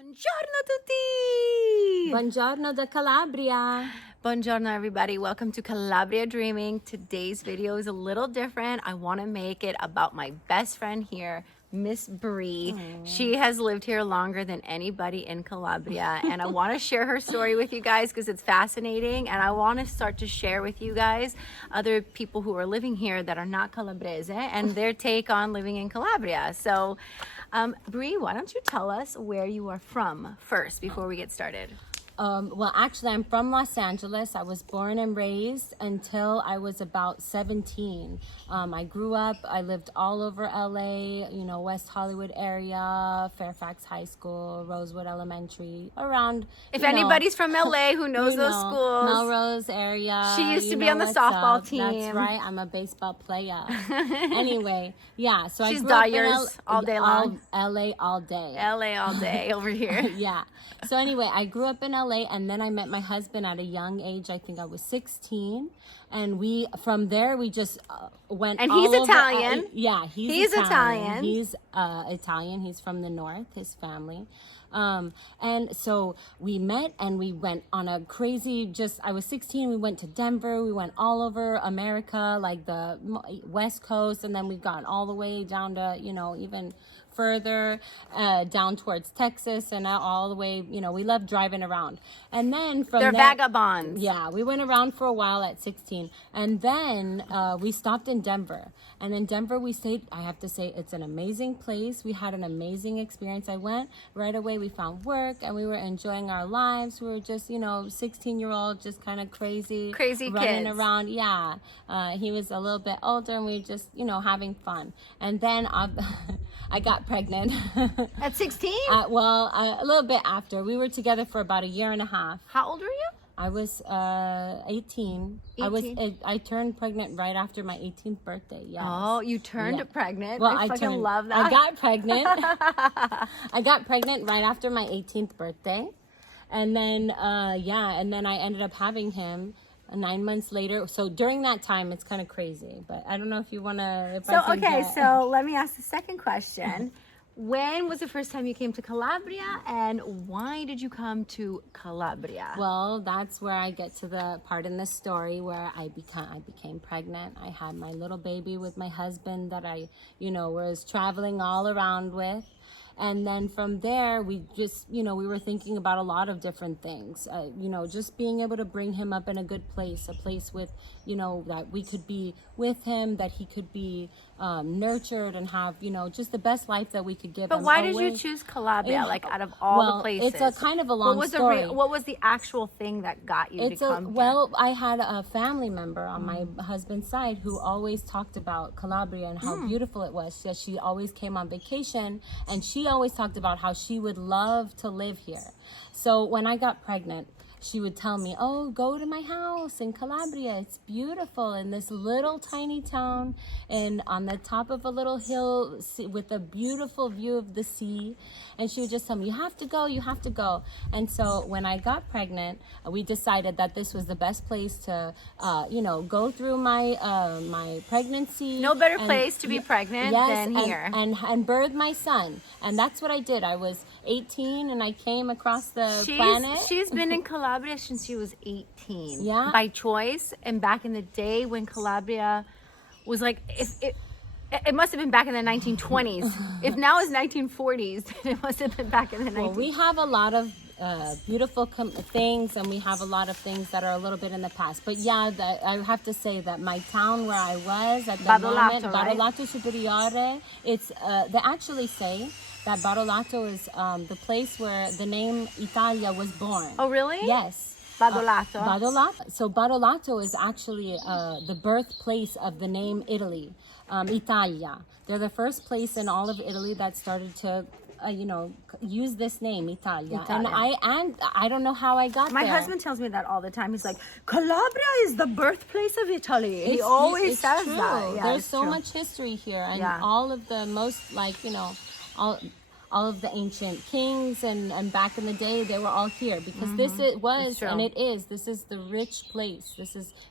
Buongiorno tutti! Buongiorno da Calabria. Buongiorno everybody, welcome to Calabria Dreaming. Today's video is a little different. I want to make it about my best friend here, Miss Bree. She has lived here longer than anybody in Calabria, and I want to share her story with you guys because it's fascinating, and I want to start to share with you guys other people who are living here that are not Calabrese and their take on living in Calabria. So Bree, why don't you tell us where you are from first before we get started? Well, actually, I'm from Los Angeles. I was born and raised until I was about 17. I grew up, I lived all over LA, West Hollywood area, Fairfax High School, Rosewood Elementary, around. If anybody's from LA who knows those schools. Melrose area. She used to be on the softball team. That's right. I'm a baseball player. Anyway, yeah. So She's I grew Dodgers up all day long. LA all day. LA all day over here. Yeah. So anyway, I grew up in LA, and then I met my husband at a young age. I think I was 16, and from there we just went. And he's Italian. Yeah, he's Italian. He's Italian. He's from the north. His family. And so we met and we went on a crazy, I was 16, we went to Denver, we went all over America, like the West Coast, and then we got all the way down to, even further down towards Texas and all the way, we loved driving around. And then from They're there, vagabonds. Yeah, we went around for a while at 16, and then we stopped in Denver. And in Denver we stayed. I have to say, it's an amazing place. We had an amazing experience. I went right away, we found work and we were enjoying our lives. We were just 16-year-old, just kind of crazy running kids around. Yeah, he was a little bit older and we were just having fun. And then I got pregnant. At 16? Well, a little bit after. We were together for about a year and a half. How old were you? I was 18. I turned pregnant right after my 18th birthday. Yes. Oh, you turned pregnant. Well, I fucking love that. I got pregnant. I got pregnant right after my 18th birthday. And then and then I ended up having him 9 months later. So during that time, it's kind of crazy, but I don't know if you want to. So let me ask the second question. When was the first time you came to Calabria, and why did you come to Calabria? Well, that's where I get to the part in the story where I became pregnant. I had my little baby with my husband that I, was traveling all around with. And then from there, we just, we were thinking about a lot of different things, just being able to bring him up in a good place, a place with, that we could be with him, that he could be nurtured and have, just the best life that we could give him. But why did you choose Calabria, out of all the places? It's a kind of a long story. What was the actual thing that got you to come here? Well, I had a family member on my husband's side who always talked about Calabria and how beautiful it was. She always came on vacation, and she always talked about how she would love to live here. So when I got pregnant, she would tell me, oh, go to my house in Calabria. It's beautiful in this little tiny town and on the top of a little hill with a beautiful view of the sea. And she would just tell me, you have to go, you have to go. And so when I got pregnant, we decided that this was the best place to, go through my my pregnancy. No better place to be pregnant than here. And birth my son. And that's what I did. I was 18 and I came across the planet. She's been in Calabria since she was 18. Yeah. By choice. And back in the day when Calabria was like, it must have been back in the 1920s. If now is 1940s, then it must have been back in the 1920s. Well, we have a lot of beautiful things, and we have a lot of things that are a little bit in the past. But yeah, I have to say that my town where I was at the moment, Badolato Superiore, they actually say that Badolato is the place where the name Italia was born. Oh, really? Yes. Badolato. Badolato. So Badolato is actually the birthplace of the name Italy, Italia. They're the first place in all of Italy that started to, use this name, Italia. And I don't know how I got My there. husband tells me that all the time. He's like, Calabria is the birthplace of Italy. He always says true. that. Yeah, There's so much history here, and all of the most, all of the ancient kings and back in the day, they were all here because this is the rich place.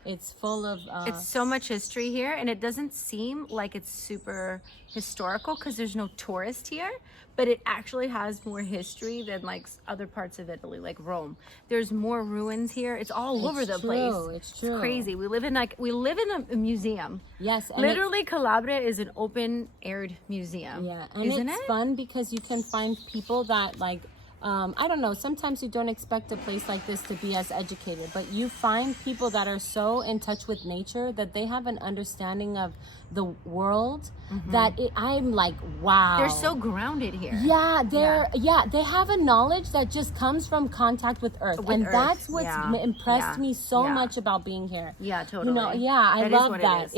It's full of it's so much history here, and it doesn't seem like it's super historical because there's no tourist here, but it actually has more history than like other parts of Italy, like Rome. There's more ruins here. It's all over the place. It's true. It's crazy. We live in a museum. Yes, and literally, Calabria is an open-aired museum. Yeah, and isn't it's it? fun because you can find people that like. I don't know, sometimes you don't expect a place like this to be as educated, but you find people that are so in touch with nature that they have an understanding of the world that I'm like, wow. They're so grounded here. Yeah, they have a knowledge that just comes from contact with Earth. That's what's impressed me so much about being here. Yeah, totally. You know, I love that.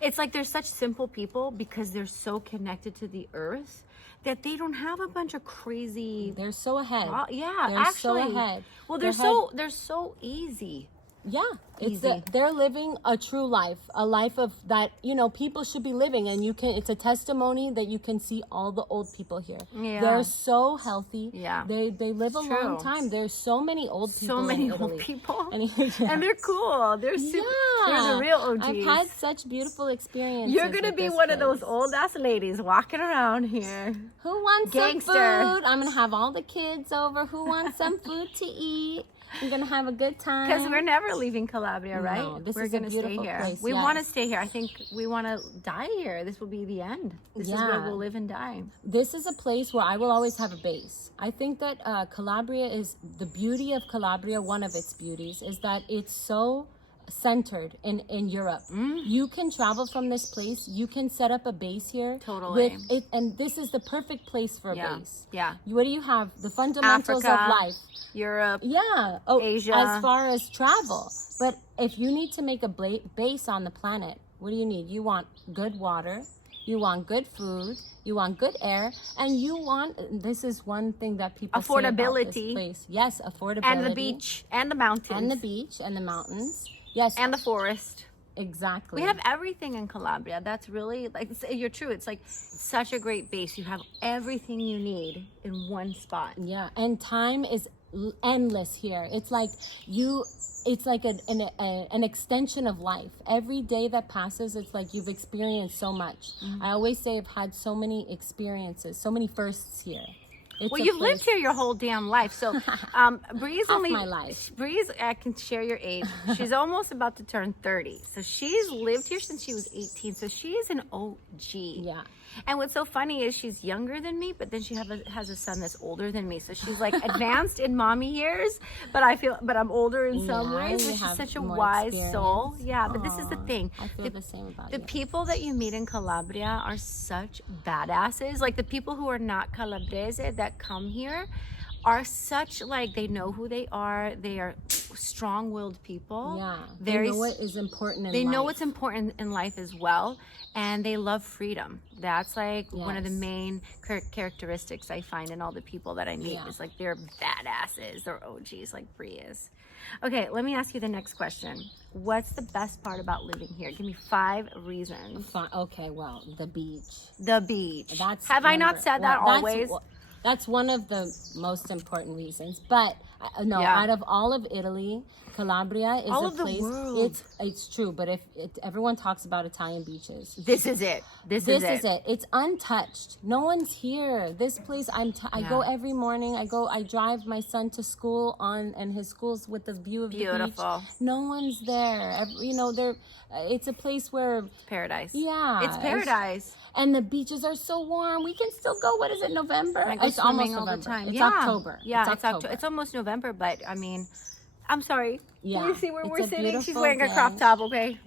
It's like they're such simple people because they're so connected to the Earth that they don't have a bunch of crazy. They're so ahead. They're so ahead. Well, they're so easy. Yeah, they're living a true life, a life of that, you know, people should be living, and it's a testimony that you can see all the old people here. Yeah. They're so healthy. Yeah. They live a long time. There's so many old people. So many old people. And they're cool. They're super they're the real OGs. I've had such beautiful experiences. You're gonna be one of those old ass ladies walking around here. Who wants Gangster. some food? I'm gonna have all the kids over. Who wants some food to eat? We're gonna have a good time. Because we're never leaving Calabria, right? No, this we're is gonna a stay beautiful here. place, We want to stay here. I think we want to die here. This will be the end. This is where we'll live and die. This is a place where I will always have a base. I think that Calabria is the beauty of Calabria. One of its beauties is that it's so centered in Europe. You can travel from this place. You can set up a base here. Totally. With it, and this is the perfect place for a base. Yeah. What do you have? The fundamentals Africa, of life. Europe. Yeah. Asia. As far as travel. But if you need to make a base on the planet, what do you need? You want good water. You want good food. You want good air, and you want. This is one thing that people say about this place. Yes, affordability. And the beach, and the mountains, and the beach, and the mountains. Yes, and the forest. Exactly. We have everything in Calabria. That's really like you're true. It's like such a great base. You have everything you need in one spot. Yeah, and time is endless here. It's like it's like an extension of life. Every day that passes, it's like you've experienced so much. I always say I've had so many experiences, so many firsts here. Well, you've lived here your whole damn life. So, Bree's only my life. Bree's, I can share your age. She's almost about to turn 30. So she's lived here since she was 18. So she is an OG. Yeah. And what's so funny is she's younger than me, but then she has a son that's older than me. So she's like advanced in mommy years, but I'm older in some ways. But she's such a wise soul. Yeah, but this is the thing. I feel the same about the people that you meet in Calabria are such badasses. Like the people who are not Calabrese that come here are such like they know who they are. They are strong-willed people. Yeah, they know what is important in life. They know what's important in life as well, and they love freedom. That's like one of the main characteristics I find in all the people that I meet. Is like they're badasses. They're OGs like Bree is. Okay, let me ask you the next question. What's the best part about living here? Give me 5 reasons. Okay, well, the beach. The beach. Have I not said that always? That's one of the most important reasons. But no, out of all of Italy, Calabria is a place. The world. It's true, but if everyone talks about Italian beaches, this is it. This is it. It's untouched. No one's here. This place, I go every morning. I drive my son to school and his school's with the view of the beach. No one's there. It's a place where paradise. Yeah, it's paradise. And the beaches are so warm. We can still go. What is it? November? It's almost November. All the time. It's October. Yeah, it's October. It's almost November, but I mean, I'm sorry. Yeah. You see where we're sitting? She's wearing a crop top, okay?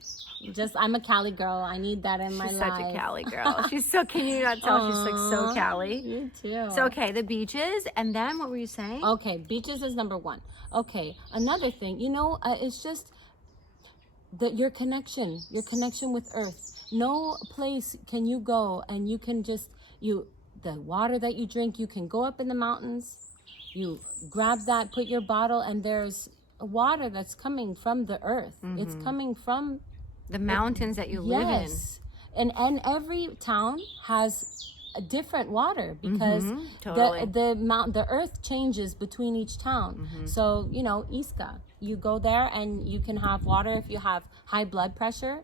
I'm a Cali girl. I need that in my life. She's such a Cali girl. She's so, can you not tell? She's like so Cali. You too. So, okay, the beaches. And then what were you saying? Okay, beaches is number 1. Okay, another thing, it's just your connection with Earth. No place can you go and you can just, the water that you drink, you can go up in the mountains, you grab that, put your bottle, and there's water that's coming from the earth. It's coming from the mountains that you live in. And every town has a different water because the earth changes between each town. So, Isca, you go there and you can have water if you have high blood pressure.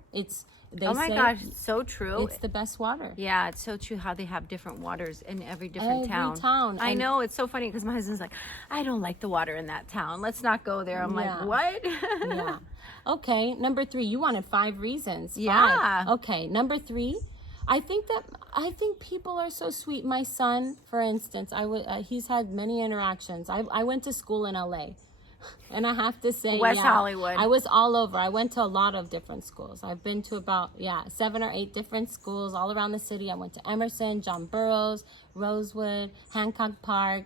they Oh my say gosh, it's so true. it's the best water. Yeah, it's so true how they have different waters in every different Every town. town. I And- know, it's so funny because my husband's like, I don't like the water in that town. Let's not go there. I'm like, Yeah. what? Yeah. Okay, number 3, you wanted 5 reasons. 5. Yeah. Okay, number 3, I think people are so sweet. My son, for instance, he's had many interactions. I went to school in LA. And I have to say, West yeah, Hollywood. I was all over. I went to a lot of different schools. I've been to about 7 or 8 different schools all around the city. I went to Emerson, John Burroughs, Rosewood, Hancock Park,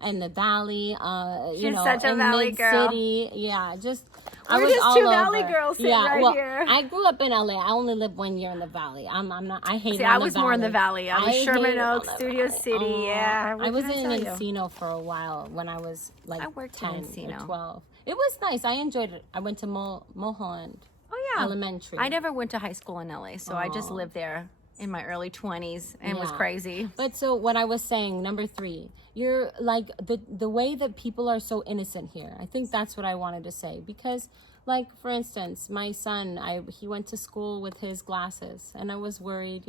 and the Valley. She's such a Valley girl. City. Yeah, I We're was just all two over. Valley girls sitting right here. I grew up in LA. I only lived 1 year in the Valley. I'm not. I hate. See, I was more in the Valley. I was Sherman hated Oaks, the Studio Valley. City. Yeah. I was in tell you? Encino for a while when I was like I worked in 10 Encino. or 12. It was nice. I enjoyed it. I went to Mulholland Oh, yeah. Elementary. I never went to high school in LA, so I just lived there in my early 20s and was Yeah. crazy. But so what I was saying, number 3, you're like the way that people are so innocent here. I think that's what I wanted to say because, like, for instance, my son, he went to school with his glasses, and I was worried,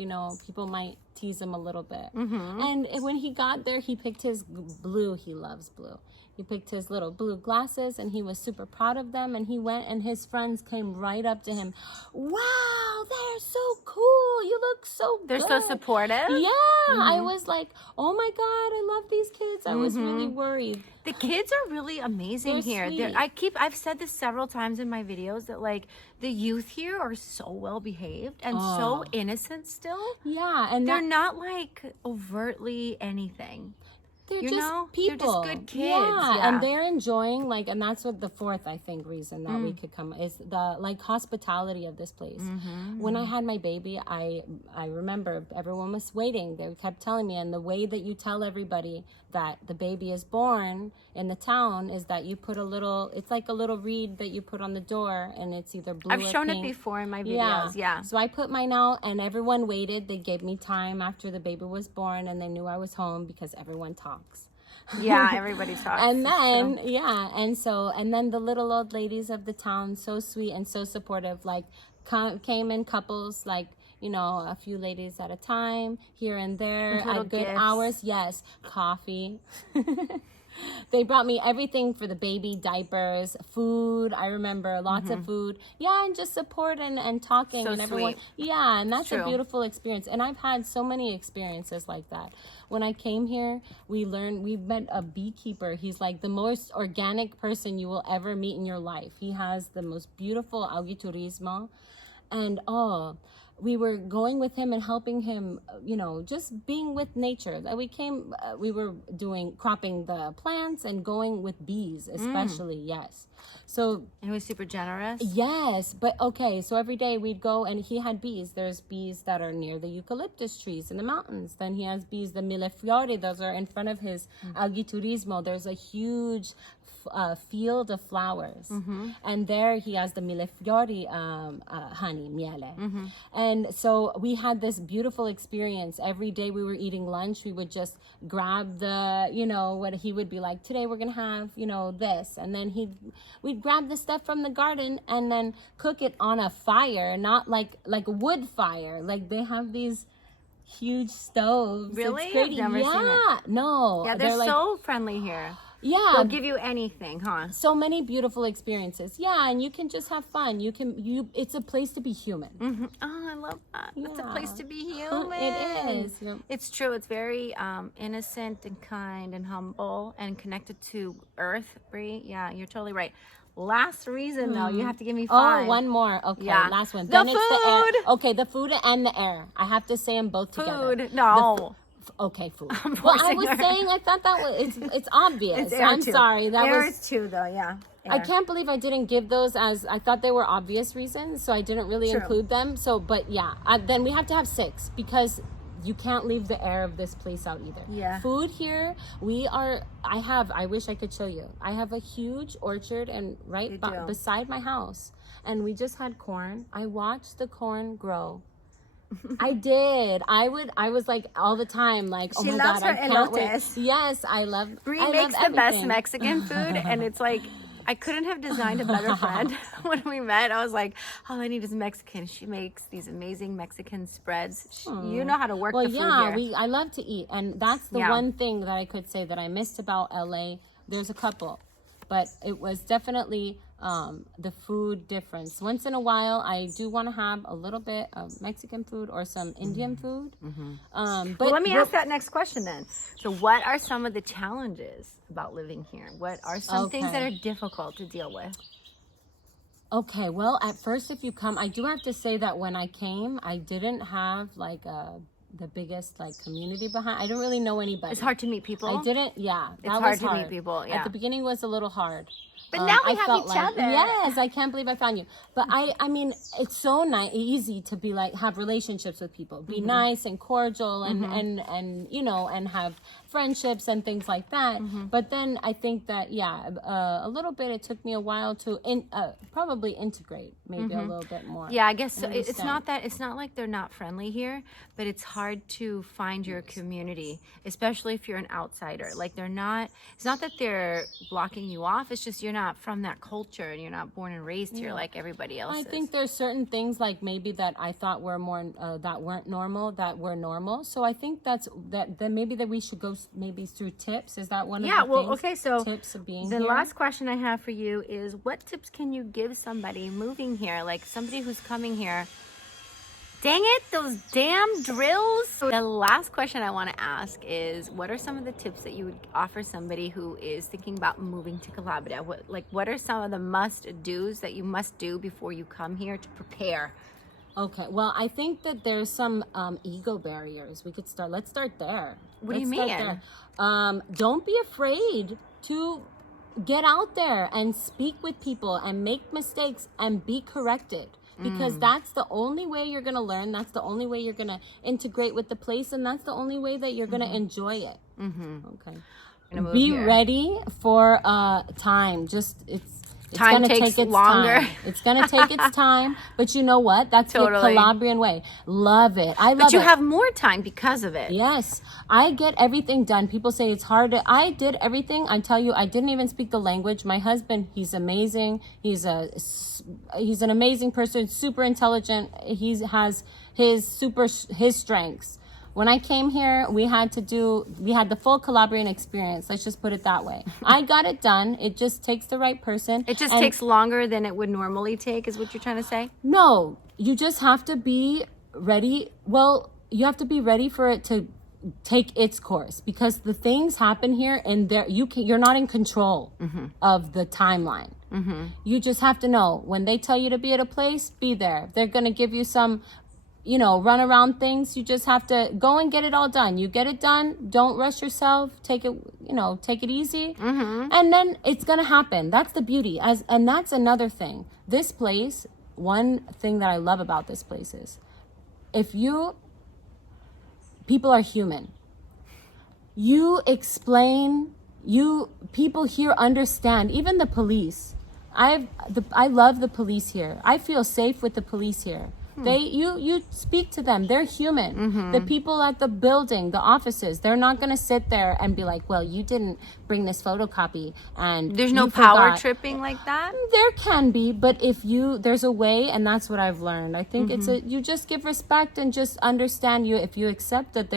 people might tease him a little bit. Mm-hmm. And when he got there, he picked his blue. He loves blue. He picked his little blue glasses, and he was super proud of them. And he went, and his friends came right up to him. Wow, they're so cool. You look so They're good. so supportive. Yeah, I was like, oh my God, I love these kids. I was really worried. The kids are really amazing They're here. sweet. I've said this several times in my videos that like the youth here are so well behaved and so innocent still. Yeah, and They're not like overtly anything. they're you just know, people. they're just good kids. Yeah, Yeah. and they're enjoying and that's what the 4th, I think, reason that we could come is the hospitality of this place. When I had my baby, I remember everyone was waiting. They kept telling me, and the way that you tell everybody that the baby is born in the town is that you put it's like a little reed that you put on the door, and it's either blue I've or shown pink. it before in my videos. Yeah. So I put mine out, and everyone waited. They gave me time after the baby was born, and they knew I was home because everyone talks. Yeah, everybody talks. And then, and then the little old ladies of the town, so sweet and so supportive, came in couples, a few ladies at a time, here and there, With little at good gifts. hours. Yes, coffee. They brought me everything for the baby, diapers, food. I remember lots of food. Yeah, and just support and talking So and everyone. sweet. Yeah, and that's a True. beautiful experience. And I've had so many experiences like that. When I came here, we met a beekeeper. He's like the most organic person you will ever meet in your life. He has the most beautiful agriturismo. And we were going with him and helping him, just being with nature. That we were cropping the plants and going with bees, especially. Yes. So It was super generous. yes, but okay. So every day we'd go, and he had bees. There's bees that are near the eucalyptus trees in the mountains. Then he has bees, the millefiori. Those are in front of his agriturismo. There's a huge field of flowers, and there he has the millefiori honey, miele. And so we had this beautiful experience. Every day we were eating lunch, we would just grab what he would be like, today we're gonna have this, and then we'd grab the stuff from the garden and then cook it on a fire, not like a wood fire. Like they have these huge stoves. Really? It's great. I've never seen it. No. Yeah, they're like, so friendly here. yeah. They'll give you anything, huh? So many beautiful experiences. Yeah, and you can just have fun. It's a place to be human. Mm-hmm. Oh, I love that. It's a place to be human. It is. It's true. It's very innocent and kind and humble and connected to earth, Bree. Yeah, you're totally right. Last reason, though, you have to give me 5. Oh, one more. Okay, Yeah. last one. The Then it's the air. food. Okay, the food and the air. I have to say them both together. Food. No. Okay, food. Well, I forcing was her. saying, I thought that was it's obvious. It's air I'm too. sorry. That air was is 2, though. Yeah. I Air. can't believe I didn't give those as I thought they were obvious reasons, so I didn't really True. include them. So, but yeah, then we have to have 6 because you can't leave the air of this place out either. Yeah. Food here, I wish I could show you. I have a huge orchard and You do. beside my house, and we just had corn. I watched the corn grow. I did. I was like all the time, like, oh She my loves God, I her can't wait. elotes. Yes, I love. Bree I makes love the best everything. Mexican food, and it's like, I couldn't have designed a better friend. When we met, I was like, all I need is Mexican. She makes these amazing Mexican spreads. You know how to work the food here. I love to eat, and that's the one thing that I could say that I missed about LA. There's a couple, but it was definitely the food difference. Once in a while, I do want to have a little bit of Mexican food or some Indian food. But let me ask that next question then. So what are some of the challenges about living here? What are some things that are difficult to deal with? Okay, well, at first, if you come, I do have to say that when I came, I didn't have like the biggest like community behind. I don't really know anybody. It's hard to meet people. I didn't. Yeah, it's hard to meet people. Yeah, at the beginning was a little hard. But now we have each other. Yes, I can't believe I found you. But I mean, it's so easy to be like, have relationships with people, be nice and cordial and you know, and have friendships and things like that. But then I think that, a little bit, it took me a while to probably integrate maybe a little bit more. Yeah, I guess so. It's not like they're not friendly here, but it's hard to find your community, especially if you're an outsider. Like it's not that they're blocking you off. It's just you're not from that culture and you're not born and raised here like everybody else I is. think there's certain things like maybe that I thought were more that weren't normal that were normal. So I think then maybe that we should go maybe through tips. Is that one of the things? Okay, so tips of being the here? last question I have for you is, what tips can you give somebody moving here, like somebody who's coming here? Dang it, those damn drills. So the last question I want to ask is, what are some of the tips that you would offer somebody who is thinking about moving to Calabria? What are some of the must-dos that you must do before you come here to prepare? Okay, well, I think that there's some ego barriers. Let's start there. What do you mean? Don't be afraid to get out there and speak with people and make mistakes and be corrected. Because that's the only way you're going to learn. That's the only way you're going to integrate with the place. And that's the only way that you're going to enjoy it. Okay. Be ready for time. It's time gonna takes take its longer. Time. It's going to take its time. But you know what? That's the Calabrian way. Love it. I love it. But you have more time because of it. Yes. I get everything done. People say it's hard. I did everything. I tell you, I didn't even speak the language. My husband, he's amazing. He's an amazing person, super intelligent. He has his strengths. When I came here, we had the full Calabrian experience. Let's just put it that way. I got it done. It just takes the right person. It just takes longer than it would normally take, is what you're trying to say? No, you just have to be ready. Well, you have to be ready for it to take its course, because the things happen here and you're not in control of the timeline. You just have to know when they tell you to be at a place, be there. If they're going to give you some run around things, you just have to go and get it all done. You get it done. Don't rush yourself. Take it easy. And then it's going to happen. That's the beauty. And that's another thing. This place, one thing that I love about this place is people are human. You explain, people here understand, even the police. I love the police here. I feel safe with the police here. You speak to them. They're human. The people at the building, the offices, they're not going to sit there and be like, well, you didn't bring this photocopy and there's no power tripping like that. There can be, but there's a way, and that's what I've learned. I think you just give respect and just understand if you accept that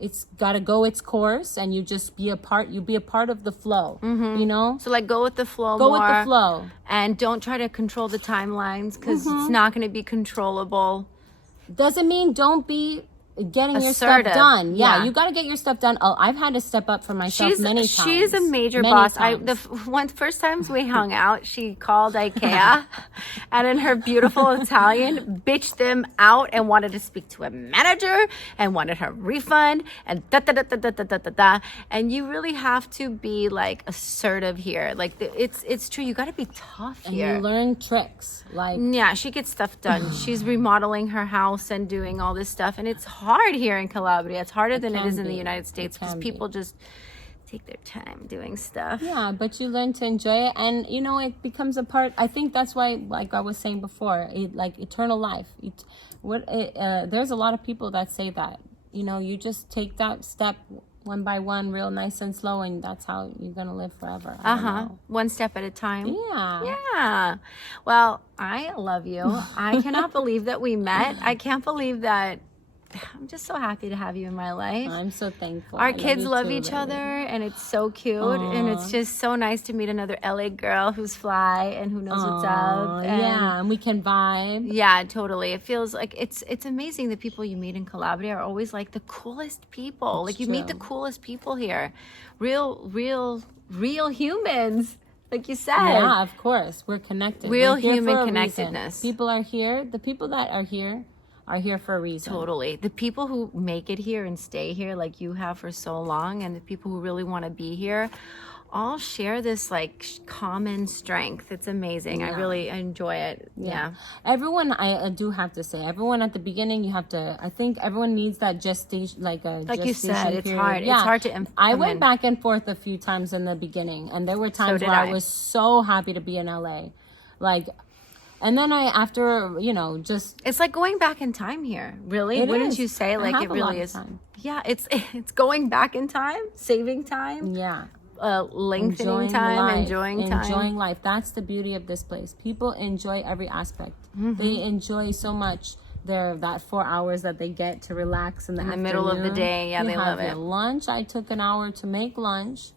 it's got to go its course, and you just be a part of the flow, So like go with the flow with the flow. And don't try to control the timelines, because it's not going to be controllable. Doesn't mean don't be getting your assertive. Stuff done. Yeah, you got to get your stuff done. Oh, I've had to step up for myself many times. She's a major boss. First times we hung out, she called IKEA and in her beautiful Italian bitched them out and wanted to speak to a manager and wanted her refund and da. And you really have to be like assertive here. Like it's true. You got to be tough here. And you learn tricks. She gets stuff done. She's remodeling her house and doing all this stuff, and it's hard here in Calabria. It's harder than it is in the United States, because people just take their time doing stuff. Yeah, but you learn to enjoy it, and it becomes a part. I think that's why, like I was saying before, eternal life. There's a lot of people that say that. You just take that step one by one, real nice and slow, and that's how you're gonna live forever. One step at a time. Yeah. Yeah. Well, I love you. I cannot believe that we met. I can't believe that. I'm just so happy to have you in my life. I'm so thankful. Our kids love each other, and it's so cute. And it's just so nice to meet another LA girl who's fly and who knows what's up. And yeah, and we can vibe. yeah, totally. It feels like it's amazing. The people you meet in Calabria are always like the coolest people. Like you meet the coolest people here. Real humans. Like you said. Yeah, of course. We're connected. Real We're here human for a connectedness. reason. People are here. The people that are here for a reason. Totally. The people who make it here and stay here like you have for so long, and the people who really want to be here, all share this like common strength. It's amazing. I really enjoy it. Yeah. Everyone, I do have to say, everyone at the beginning, you have to, I think everyone needs that gestation, like you said, it's period. hard. Yeah. It's hard to I went back and forth a few times in the beginning, and there were times where I was so happy to be in LA. Like, and then after, just... It's like going back in time here. Really? Wouldn't you say? Like, it really is. Time. Yeah, it's going back in time, saving time. Yeah. Lengthening time, enjoying time. Enjoying life. That's the beauty of this place. People enjoy every aspect. They enjoy so much that 4 hours that they get to relax in the middle of the day. Yeah, they love it. Lunch. I took an hour to make lunch.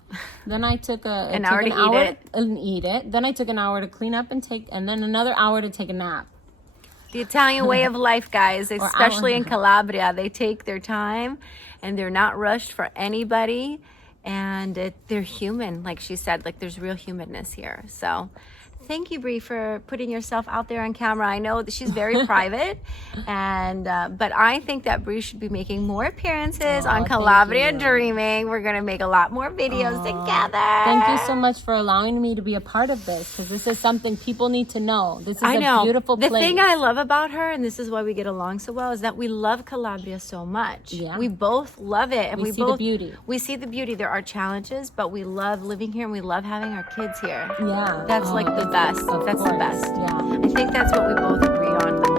Then I took an hour to eat it. Then I took an hour to clean up and then another hour to take a nap. The Italian way of life, guys, especially in Calabria, they take their time and they're not rushed for anybody. And they're human, like she said, like there's real humanness here. So thank you, Bree, for putting yourself out there on camera. I know that she's very private, but I think that Bree should be making more appearances on Calabria Dreaming. We're going to make a lot more videos together. Thank you so much for allowing me to be a part of this, because this is something people need to know. This is a beautiful place. The thing I love about her, and this is why we get along so well, is that we love Calabria so much. Yeah. We both love it. And we see the beauty. We see the beauty. There are challenges, but we love living here and we love having our kids here. Yeah. That's like the best. That's the best. Yeah. I think that's what we both agree on the